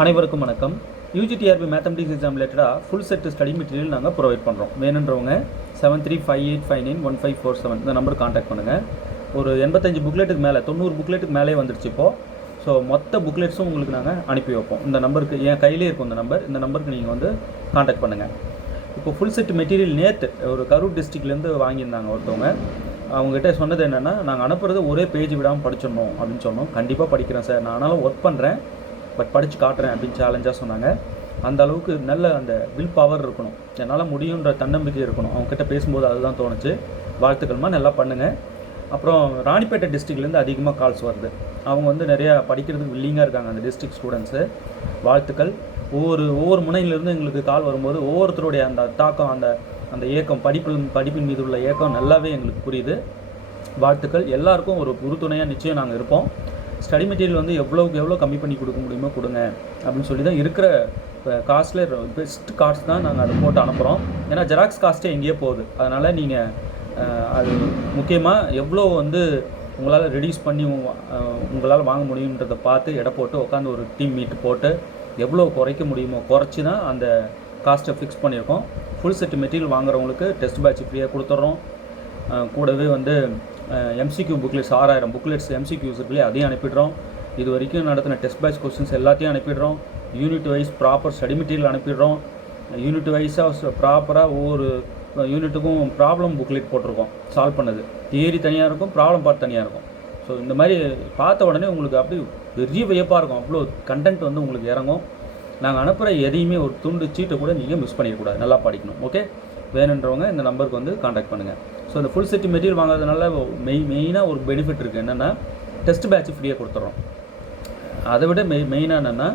அனைவருக்கும் வணக்கம். UGTRB mathematics exam ரிலேட்டடாக ஃபுல் செட் ஸ்டடி மெட்டீரியல் நாங்கள் ப்ரொவைட் பண்ணுறோம். வேணுன்றவங்க 7358591547 இந்த நம்பர் காண்டாக்ட் பண்ணுங்கள். ஒரு 85 புக்லெட்டுக்கு மேலே 90 புக்லெட்டுக்கு மேலே வந்துடுச்சு இப்போது. ஸோ மொத்த புக்லெட்ஸும் உங்களுக்கு நாங்கள் அனுப்பி வைப்போம். இந்த நம்பருக்கு என் கையிலே இருக்கும் இந்த நம்பருக்கு நீங்கள் வந்து காண்டாக்ட் பண்ணுங்கள். இப்போ ஃபுல் செட் மெட்டீரியல் நேற்று ஒரு கரூர் டிஸ்ட்ரிக்ட்லேருந்து வாங்கியிருந்தாங்க ஒருத்தவங்க. அவங்ககிட்ட சொன்னது என்னென்னா, நாங்கள் அனுப்புறது ஒரே பேஜ் விடாமல் படிச்சிடணும் அப்படின்னு சொன்னோம். கண்டிப்பாக படிக்கிறேன் சார், நான் ஆனாலும் ஒர்க் பண்ணுறேன், பட் படித்து காட்டுறேன் அப்படின்னு சேலஞ்சாக சொன்னாங்க. அந்த அளவுக்கு நல்ல அந்த வில் பவர் இருக்கணும், என்னால் முடியுன்ற தன்னம்பிக்கை இருக்கணும். அவங்ககிட்ட பேசும்போது அதுதான் தோணுச்சு. வாழ்த்துக்கள்மா, நல்லா பண்ணுங்கள். அப்புறம் ராணிப்பேட்டை டிஸ்ட்ரிக்ட்லேருந்து அதிகமாக கால்ஸ் வருது. அவங்க வந்து நிறையா படிக்கிறதுக்கு வில்லிங்காக இருக்காங்க அந்த டிஸ்ட்ரிக்ட் ஸ்டூடெண்ட்ஸு. வாழ்த்துக்கள். ஒவ்வொரு முனையிலேருந்து எங்களுக்கு கால் வரும்போது ஒவ்வொருத்தருடைய அந்த தாக்கம், அந்த ஏக்கம், படிப்பின் மீது உள்ள ஏக்கம் நல்லாவே எங்களுக்கு புரியுது. வாழ்த்துக்கள். எல்லாருக்கும் ஒரு உறுதுணையாக நிச்சயம் நாங்கள் இருப்போம். ஸ்டடி மெட்டீரியல் வந்து எவ்வளோக்கு எவ்வளோ கம்மி பண்ணி கொடுக்க முடியுமோ கொடுங்க அப்படின்னு சொல்லி தான் இருக்கிற காஸ்ட்டில் பெஸ்ட் காஸ்ட் தான் நாங்கள் அதை போட்டு அனுப்புகிறோம். ஏன்னா ஜெராக்ஸ் காஸ்ட்டே எங்கேயோ போகுது. அதனால் நீங்கள் அது முக்கியமாக எவ்வளோ வந்து உங்களால் ரெடியூஸ் பண்ணி உங்களால் வாங்க முடியுன்றதை பார்த்து எடை போட்டு உட்காந்து ஒரு டீம் மீட் போட்டு எவ்வளோ குறைக்க முடியுமோ குறைச்சி தான் அந்த காஸ்ட்டை ஃபிக்ஸ் பண்ணியிருக்கோம். ஃபுல் செட் மெட்டீரியல் வாங்குறவங்களுக்கு டெஸ்ட் பேட்ச் ஃப்ரீயாக கொடுத்துட்றோம். கூடவே வந்து எம்சிக்யூ புக்லெட்ஸ் 6000 புக்லெட்ஸ் எம்சிக்யூஸ் இருக்குல்லையே, அதையும் அனுப்பிடுறோம். இது வரைக்கும் நடத்தின டெஸ்ட் பேட்ச் கொஸ்டின்ஸ் எல்லாத்தையும் அனுப்பிடுறோம். Unit wise proper study material அனுப்பிடுறோம். யூனிட் வைஸாக ப்ராப்பராக ஒவ்வொரு யூனிட்டுக்கும் ப்ராப்ளம் புக்லெட் போட்டிருக்கோம். சால்வ் பண்ணது தியரி தனியாக இருக்கும், ப்ராப்ளம் பார்ட் தனியாக இருக்கும். ஸோ இந்த மாதிரி பார்த்த உடனே உங்களுக்கு அப்படி பெரிய வியப்பாக இருக்கும். அவ்வளோ கண்டென்ட் வந்து உங்களுக்கு இறங்கும். நாங்கள் அனுப்புகிற எதையுமே ஒரு துண்டு சீட்டை கூட நீங்கள் மிஸ் பண்ணிடக்கூடாது. நல்லா படிக்கணும். ஓகே, வேணுன்றவங்க இந்த நம்பருக்கு வந்து காண்டாக்ட் பண்ணுங்கள். ஸோ இந்த ஃபுல் செட் மெட்டீரியல் வாங்குறதுனால மெயினாக ஒரு பெனிஃபிட் இருக்குது. என்னென்னா டெஸ்ட் பேட்ச் ஃப்ரீயாக கொடுத்துட்றோம். அதை விட மெயினாக என்னென்னா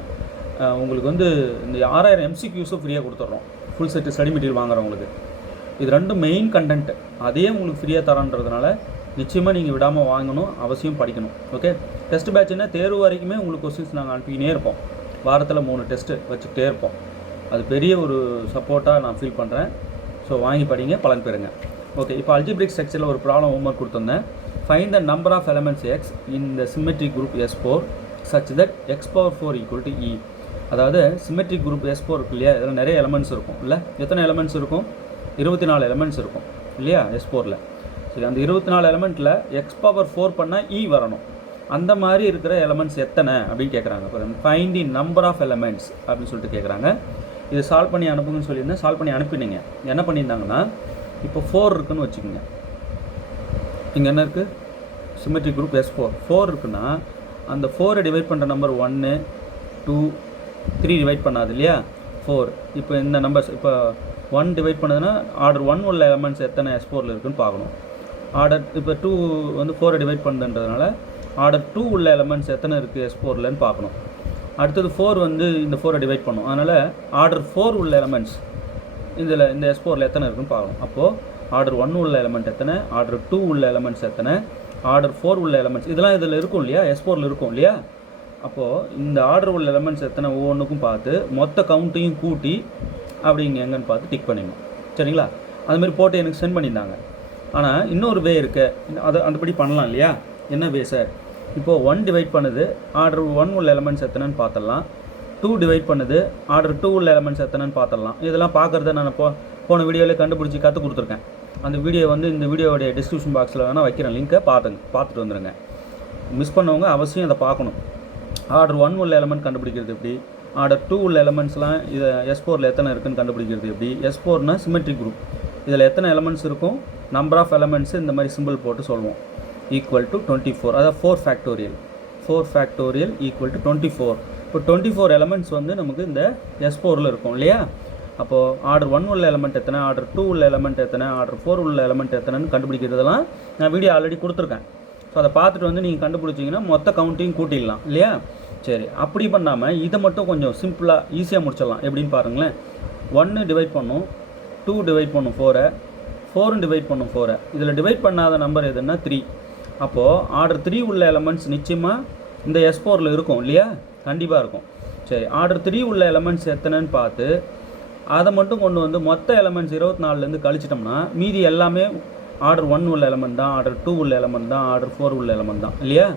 உங்களுக்கு வந்து இந்த 6000 எம்சிக்யூஸும் ஃப்ரீயாக கொடுத்துட்றோம் ஃபுல் செட் ஸ்டடி மெட்டீரியல் வாங்குறவங்களுக்கு. இது ரெண்டும் மெயின் கண்டென்ட், அதையே உங்களுக்கு ஃப்ரீயாக தரன்றதுனால நிச்சயமாக நீங்கள் விடாமல் வாங்கணும், அவசியம் படிக்கணும். ஓகே, டெஸ்ட் பேட்ச்னா தேர்வு வரைக்குமே உங்களுக்கு கொஸ்டின்ஸ் நாங்கள் அனுப்பிக்கினே இருப்போம். வாரத்தில் 3 டெஸ்ட்டு வச்சுக்கிட்டே இருப்போம். அது பெரிய ஒரு சப்போர்ட்டாக நான் ஃபீல் பண்ணுறேன். ஸோ வாங்கி படிங்க, பலன் பெறுங்க. ஓகே, இப்போ அல்ஜிப்ரிக் ஸ்ட்ரக்சரில் ஒரு ப்ராப்ளம் ஹோம்ஒர்க் கொடுத்துருந்தேன். Find the number of elements X in the symmetric group S4 such that x⁴ = E. அதாவது சிமெட்ரிக் குரூப் S4 இருக்கு இல்லையா, இதில் நிறைய எலமெண்ட்ஸ் இருக்கும் இல்லை? எத்தனை எலமெண்ட்ஸ் இருக்கும்? 24 எலமெண்ட்ஸ் இருக்கும் இல்லையா S4ல். சரி, அந்த 24 எலமெண்ட்டில் x⁴ பண்ணால் E வரணும். அந்த மாதிரி இருக்கிற எலமெண்ட்ஸ் எத்தனை அப்படின்னு கேட்குறாங்க. Find the number of elements அப்படின்னு சொல்லிட்டு கேட்குறாங்க. இது சால்வ் பண்ணி அனுப்புங்கன்னு சொல்லியிருந்தேன். சால்வ் பண்ணி அனுப்பினீங்க. என்ன பண்ணியிருந்தாங்கன்னா, இப்போ 4 இருக்குதுன்னு வச்சுக்கோங்க. இங்கே என்ன இருக்குது? சிமெட்ரிக் குரூப் S4 இருக்குன்னா அந்த 4 டிவைட் பண்ணுற நம்பர் 1 2 3 டிவைட் பண்ணாது இல்லையா 4. இப்போ இந்த நம்பர்ஸ் இப்போ 1 டிவைட் பண்ணதுன்னா ஆர்டர் 1 உள்ள எலமெண்ட்ஸ் எத்தனை S4ல் இருக்குதுன்னு பார்க்கணும். ஆர்டர் இப்போ 2 வந்து 4 டிவைட் பண்ணுதுன்றதுனால ஆர்டர் 2 உள்ள எலமெண்ட்ஸ் எத்தனை இருக்குது S4லன்னு பார்க்கணும். அடுத்தது 4 வந்து இந்த 4 டிவைட் பண்ணும். அதனால் ஆர்டர் 4 உள்ள எலமெண்ட்ஸ் இந்த S4ல் எத்தனை இருக்குன்னு பார்க்கணும். அப்போது ஆர்டர் 1 உள்ள எலமெண்ட் எத்தனை, ஆர்டர் 2 உள்ள எலமெண்ட்ஸ் எத்தனை, ஆர்டர் 4 உள்ள எலமெண்ட்ஸ் இதெல்லாம் இதில் இருக்கும் இல்லையா, S4ல் இருக்கும் இல்லையா. அப்போது இந்த ஆர்டர் உள்ள எலமெண்ட்ஸ் எத்தனை ஒவ்வொன்றுக்கும் பார்த்து மொத்த கவுண்ட்டையும் கூட்டி அப்படிங்க எங்கன்னு பார்த்து டிக் பண்ணிடணும். சரிங்களா? அதுமாதிரி போட்டு எனக்கு சென்ட் பண்ணியிருந்தாங்க. ஆனால் இன்னொரு வே இருக்குது, அதை அந்தபடி பண்ணலாம் இல்லையா? என்ன வே சார்? இப்போது 1 டிவைட் பண்ணுது ஆர்டர் 1 உள்ள எலமெண்ட்ஸ் எத்தனைன்னு பார்த்துடலாம். 2 டிவைட் பண்ணுது ஆர்டர் 2 உள்ள எலமெண்ட்ஸ் எத்தனைன்னு பார்த்துடலாம். இதெல்லாம் பார்க்குறத நான் போன வீடியோவில் கண்டுபிடிச்சி கற்றுக் கொடுத்துருக்கேன். அந்த வீடியோ வந்து இந்த வீடியோடைய டிஸ்கிரிப்ஷன் பாக்ஸில் வேணால் வைக்கிறேன், லிங்க்கை பார்த்துட்டு வந்துடுங்க. மிஸ் பண்ணவங்க அவசியம் அதை பார்க்கணும். ஆர்டர் 1 உள்ள எலமெண்ட் கண்டுபிடிக்கிறது எப்படி, ஆர்டர் 2 உள்ள எலமெண்ட்ஸ்லாம் இதை S4ல் எத்தனை இருக்குதுன்னு கண்டுபிடிக்கிறது எப்படி. S4னா சிமெட்ரிக் குரூப், இதில் எத்தனை எலமெண்ட்ஸ் இருக்கும், நம்பர் ஆஃப் எலமெண்ட்ஸு இந்த மாதிரி சிம்பிள் போட்டு சொல்லுவோம். = 24, அதாவது 4 ஃபேக்டோரியல் = 24. இப்போ 24 எலமெண்ட்ஸ் வந்து நமக்கு இந்த S4ல் இருக்கும் இல்லையா. அப்போது ஆர்டர் 1 உள்ள எலமெண்ட் எத்தனை, ஆர்டர் 2 உள்ள எலமெண்ட் எத்தனை, ஆர்டர் 4 உள்ள எலமெண்ட் எத்தனைன்னு கண்டுபிடிக்கிறதெல்லாம் நான் வீடியோ ஆல்ரெடி கொடுத்துருக்கேன். ஸோ அதை பார்த்துட்டு வந்து நீங்கள் கண்டுபிடிச்சிங்கன்னா மொத்த கவுண்ட்டையும் கூட்டிடலாம் இல்லையா. சரி, அப்படி பண்ணாமல் இதை மட்டும் கொஞ்சம் சிம்பிளாக ஈஸியாக முடிச்சிடலாம். எப்படின்னு பாருங்களேன். 1 டிவைட் பண்ணும், 2 டிவைட் பண்ணும் 4 டிவைட் பண்ணும் 4. இதில் டிவைட் பண்ணாத நம்பர் எதுன்னா 3. அப்போது ஆர்டர் 3 உள்ள எலமெண்ட்ஸ் நிச்சயமாக இந்த S4ல் இருக்கும் இல்லையா, கண்டிப்பாக இருக்கும். சரி, ஆர்டர் 3 உள்ள எலமெண்ட்ஸ் எத்தனைன்னு பார்த்து அதை மட்டும் கொண்டு வந்து மொத்த எலமெண்ட்ஸ் 24லேருந்து கழிச்சிட்டோம்னா மீதி எல்லாமே ஆர்டர் 1 உள்ள எலமெண்ட் தான், ஆர்டர் 2 உள்ள எலமெண்ட் தான், ஆர்டர் 4 உள்ள எலமெண்ட் தான் இல்லையா.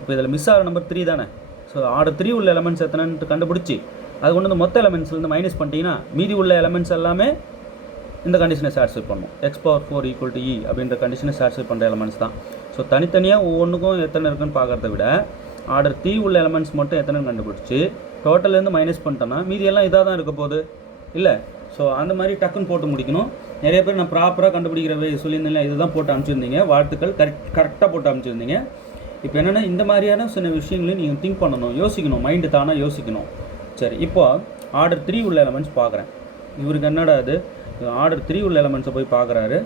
இப்போ இதில் மிஸ் ஆகிற நம்பர் 3 தானே. ஸோ ஸோ ஆர்டர் 3 உள்ள எலமெண்ட்ஸ் எத்தனைன்ட்டு கண்டுபிடிச்சி அது கொண்டு வந்து மொத்த எலமெண்ட்ஸ்லேருந்து மைனஸ் பண்ணிட்டீங்கன்னா மீதி உள்ள எலமெண்ட்ஸ் எல்லாமே இந்த கண்டிஷனை சாட்டிஸ்ஃபை பண்ணும். x⁴ ஈக்குவல் டு e அப்படின்ற கண்டிஷனை சாட்டிஸ்ஃபை பண்ணுற எலமெண்ட்ஸ் தான். ஸோ தனித்தனியாக ஒவ்வொன்றுக்கும் எத்தனை இருக்குன்னு பார்க்குறத விட ஆர்டர் 3 உள்ள எலமெண்ட்ஸ் மட்டும் எத்தனைன்னு கண்டுபிடிச்சி டோட்டல்லேருந்து மைனஸ் பண்ணிட்டோன்னா மீதி எல்லாம் இதாக தான் இருக்க போகுது இல்லை. ஸோ அந்த மாதிரி டக்குன்னு போட்டு முடிக்கணும். நிறைய பேர் நான் ப்ராப்பராக கண்டுபிடிக்கிறவே சொல்லியிருந்தேன், இதுதான் போட்டு அனுப்பிச்சிருந்தீங்க. வாழ்த்துக்கள், கரெக்டாக போட்டு அனுப்பிச்சிருந்தீங்க. இப்போ என்னென்னா இந்த மாதிரியான சில விஷயங்களையும் நீங்கள் திங்க் பண்ணணும், யோசிக்கணும், மைண்டு தானாக யோசிக்கணும். சரி, இப்போ ஆர்டர் 3 உள்ள எலமெண்ட்ஸ் பார்க்குறேன். இவருக்கு என்னடா அது ஆர்டர் 3 உள்ள எலமெண்ட்ஸை போய் பார்க்குறாரு.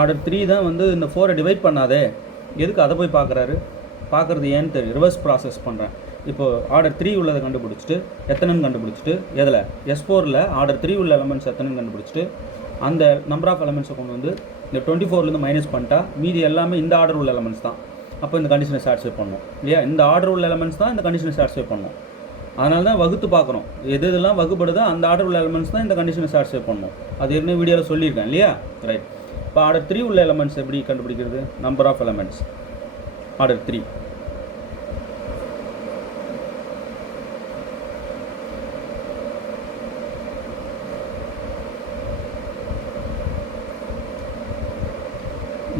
ஆர்டர் 3 தான் வந்து இந்த 4 டிவைட் பண்ணாதே, எதுக்கு அதை போய் பார்க்குறாரு? பார்க்குறது ஏன்னு தெரியும், ரிவர்ஸ் ப்ராசஸ் பண்ணுறேன். இப்போது ஆர்டர் 3 உள்ளதை கண்டுபிடிச்சிட்டு எத்தனைன்னு கண்டுபிடிச்சிட்டு எதில் S4ல் ஆர்டர் 3 உள்ள எலமெண்ட்ஸ் எத்தனைன்னு கண்டுபிடிச்சிட்டு அந்த நம்பர் ஆஃப் எலமெண்ட்ஸை கொண்டு வந்து இந்த 24லேருந்து மைனஸ் பண்ணிட்டா மீதி எல்லாமே இந்த ஆர்டர் உள்ள எலமெண்ட்ஸ் தான். அப்போ இந்த கண்டிஷனை சாட்டிஸ்ஃபை பண்ணணும் இல்லையா? இந்த ஆர்டர் உள்ள எலமெண்ட்ஸ் தான் இந்த கண்டிஷனை சாட்டிஸ்ஃபை பண்ணணும். அதனால தான் வகுத்து பார்க்குறோம். எதெல்லாம் வகுப்படுதோ அந்த ஆர்டர் உள்ள எலமெண்ட்ஸ் தான் இந்த கண்டிஷனை சாட்டிஸ்ஃபை பண்ணணும். அது ஏற்கனவே வீடியோவில் சொல்லியிருக்கேன் இல்லையா? ரைட். இப்போ ஆர்டர் 3 உள்ள எலமெண்ட்ஸ் எப்படி கண்டுபிடிக்கிறது? Number of elements order 3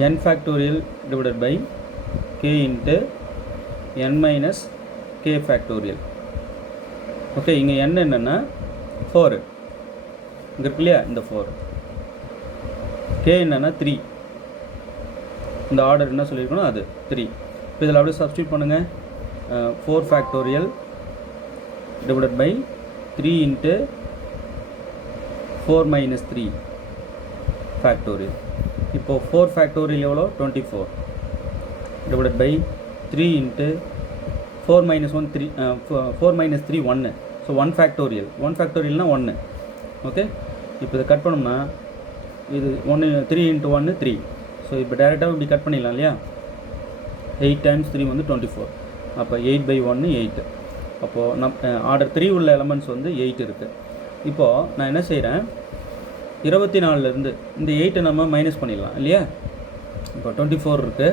n factorial divided by k into n minus k factorial. Okay, இங்கே n என்னென்னா 4 இங்கே இருக்கு இல்லையா? இந்த 4 k என்னென்னா 3. இந்த ஆர்டர் என்ன சொல்லியிருக்கணும் அது 3. இப்போ இதில் அப்படியே சப்ஸ்டியூட் பண்ணுங்கள். 4 factorial divided by 3 into 4 minus 3 factorial. இப்போது 4 factorial எவ்வளோ? 24 divided by 3 into 4 minus 1 3 4 minus 3 1. So 1 factorial 1 factorialனா 1. Okay, இப்போ இதை கட் பண்ணோம்னா இது 1 3 into 1 3. ஸோ இப்போ டேரெக்டாக இப்படி கட் பண்ணிடலாம் இல்லையா? 8 times 3 வந்து 24. அப்போ 8/1 8. அப்போது ஆர்டர் 3 உள்ள எலமெண்ட்ஸ் வந்து 8 இருக்குது. இப்போது நான் என்ன செய்கிறேன், 24லேருந்து இந்த 8 நம்ம மைனஸ் பண்ணிடலாம் இல்லையா? இப்போ 24 இருக்குது.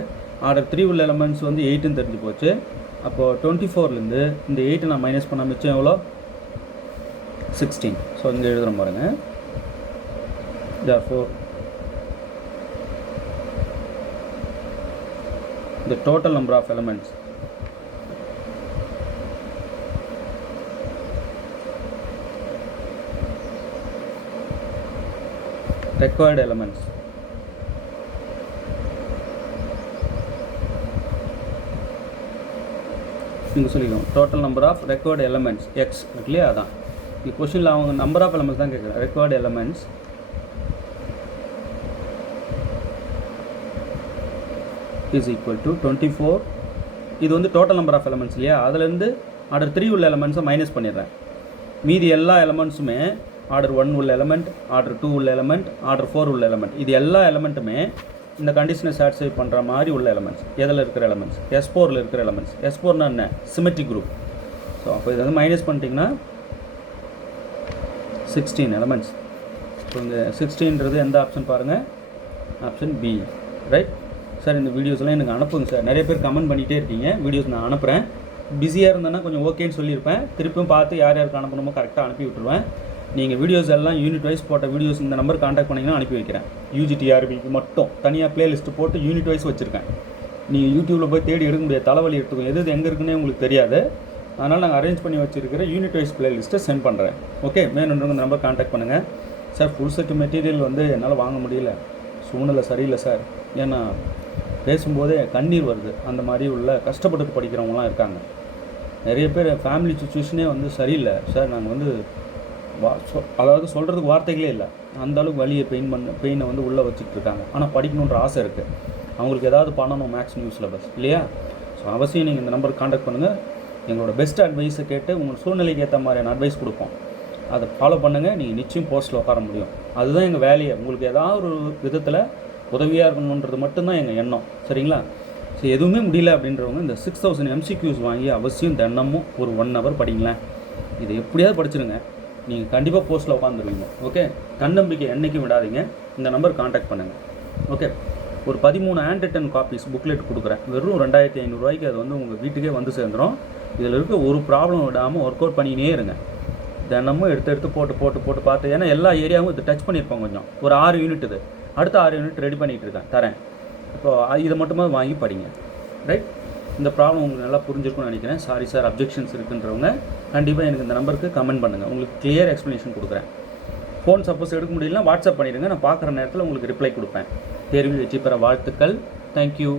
ஆர்டர் 3 உள்ள எலமெண்ட்ஸ் வந்து 8ன்னு தெரிஞ்சு போச்சு. அப்போது 24லேருந்து இந்த 8 நான் மைனஸ் பண்ண மிச்சம் எவ்வளோ? 16. ஸோ இங்கே எழுதுகிறோம் பாருங்கள். therefore the total number of elements required elements நீங்கள் சொல்லிக்கணும். Total number of required elements X இருக்கு இல்லையா? அதான் இந்த கொஷனில் அவங்க நம்பர் ஆஃப் எலமெண்ட்ஸ் தான் கேட்குறேன். Required elements is equal to 24. இது வந்து டோட்டல் நம்பர் ஆஃப் எலமெண்ட்ஸ் இல்லையா? அதுலேருந்து ஆர்டர் 3 உள்ள எலமெண்ட்ஸை மைனஸ் பண்ணிடுறேன். மீதி எல்லா எலமெண்ட்ஸுமே ஆர்டர் 1 உள்ள எலமெண்ட், ஆர்டர் 2 உள்ள எலமெண்ட், ஆர்டர் 4 உள்ள எலமெண்ட், இது எல்லா எலமெண்ட்டுமே இந்த கண்டிஷனை சாட்டிஸ்ஃபை பண்ணுற மாதிரி உள்ள எலமெண்ட்ஸ். எதில் இருக்கிற எலமெண்ட்ஸ்? S4ல் இருக்கிற எலமெண்ட்ஸ். S4னா என்ன? Symmetric group. ஸோ அப்போ இதை வந்து மைனஸ் பண்ணிட்டிங்கன்னா 16 எலமெண்ட்ஸ். ஸோ இந்த 16ன்றது எந்த ஆப்ஷன் பாருங்கள்? Option B. ரைட் சார், இந்த வீடியோஸ்லாம் எனக்கு அனுப்புங்க சார். நிறைய பேர் கமெண்ட் பண்ணிகிட்டே இருக்கீங்க. வீடியோஸ் நான் அனுப்புகிறேன். பிஸியாக இருந்தேன்னா கொஞ்சம் ஓகேன்னு சொல்லியிருப்பேன். திருப்பியும் பார்த்து யார் யாருக்கு அனுப்பணுமோ கரெக்டாக அனுப்பி விட்டுருவேன். நீங்கள் வீடியோஸ் எல்லாம் யூனிட் வைஸ் போட்ட வீடியோஸ் இந்த நம்பர் காண்டாக்ட் பண்ணிங்கன்னா அனுப்பி வைக்கிறேன். UGTRBக்கு மட்டும் தனியாக ப்ளேலிஸ்ட்டு போட்டு யூனிட் வைஸ் வச்சுருக்கேன். நீங்கள் யூடியூப்பில் போய் தேடி எடுக்க முடியாது, தலைவலி எடுத்துக்கும். எது எங்கே இருக்குன்னே உங்களுக்கு தெரியாது. அதனால் நாங்கள் அரேஞ்ச் பண்ணி வச்சுருக்கிற யூனிட் வைஸ் ப்ளேலிஸ்ட்டை சென்ட் பண்ணுறேன். ஓகே, வேணுன்றவங்க இந்த நம்பர் காண்டாக்ட் பண்ணுங்கள். சார் ஃபுல் செட் மெட்டீரியல் வந்து என்னால் வாங்க முடியல, சூழ்நிலை சரியில்லை சார். ஏன்னா பேசும்போதே கண்ணீர் வருது. அந்த மாதிரி உள்ள கஷ்டப்பட்டு படிக்கிறவங்களாம் இருக்காங்க. நிறைய பேர் ஃபேமிலி சுச்சுவேஷனே வந்து சரியில்லை சார். நாங்கள் வந்து அதாவது சொல்கிறதுக்கு வார்த்தைகளே இல்லை. அந்தளவுக்கு வலியை பெயினை வந்து உள்ளே வச்சுட்டு இருக்காங்க. ஆனால் படிக்கணுன்ற ஆசை இருக்குது. அவங்களுக்கு ஏதாவது பண்ணணும் மேக்ஸ் நியூ சிலபஸ் இல்லையா? ஸோ அவசியம் நீங்கள் இந்த நம்பருக்கு காண்டாக்ட் பண்ணுங்கள். எங்களோட பெஸ்ட் அட்வைஸை கேட்டு உங்கள் சூழ்நிலைக்கு ஏற்ற மாதிரியான அட்வைஸ் கொடுப்போம். அதை ஃபாலோ பண்ணுங்கள். நீங்கள் நிச்சயம் போஸ்ட்டில் உட்கார முடியும். அதுதான் எங்கள் வேலையை. உங்களுக்கு ஏதாவது ஒரு விதத்தில் உதவியாக இருக்கணுன்றது மட்டும்தான் எங்கள் எண்ணம். சரிங்களா? ஸோ எதுவுமே முடியல அப்படின்றவங்க இந்த 6000 MCQs வாங்கி அவசியம் தினமும் ஒரு 1 hour படிங்களேன். இதை எப்படியாவது படிச்சிருங்க. நீங்கள் கண்டிப்பாக போஸ்ட்டில் உட்காந்துருவீங்க. ஓகே, தன்னம்பிக்கை என்றைக்கும் விடாதீங்க. இந்த நம்பர் காண்டாக்ட் பண்ணுங்கள். ஓகே, ஒரு 13 ஹேண்ட் ரிட்டன் காப்பீஸ் புக்லெட் கொடுக்குறேன். வெறும் 2500 ரூபாய்க்கு அது வந்து உங்கள் வீட்டுக்கே வந்து சேர்ந்துடும். இதில் இருக்க ஒரு ப்ராப்ளம் விடாமல் ஒர்க் அவுட் பண்ணினே இருங்க. தினமும் எடுத்து போட்டு பார்த்து, ஏன்னா எல்லா ஏரியாவும் இது டச் பண்ணியிருப்போம். கொஞ்சம் ஒரு 6 யூனிட் இது, அடுத்த 6 யூனிட் ரெடி பண்ணிகிட்டு இருக்கேன், தரேன். இப்போது இதை மட்டுமே வாங்கி படிங்க. ரைட், இந்த ப்ராப்ளம் உங்களுக்கு நல்லா புரிஞ்சிருக்கும்னு நினைக்கிறேன். சாரி சார், அப்ஜெக்ஷன்ஸ் இருக்குன்றவங்க கண்டிப்பாக எனக்கு இந்த நம்பருக்கு கமெண்ட் பண்ணுங்கள். உங்களுக்கு கிளியர் எக்ஸ்ப்ளனேஷன் கொடுக்குறேன். ஃபோன் சப்போஸ் எடுக்க முடியலன்னா வாட்ஸ்அப் பண்ணிடுங்க, நான் பார்க்குற நேரத்தில் உங்களுக்கு ரிப்ளை கொடுப்பேன். தேர்வில் வெற்றி பெற வாழ்த்துக்கள். தேங்க்யூ.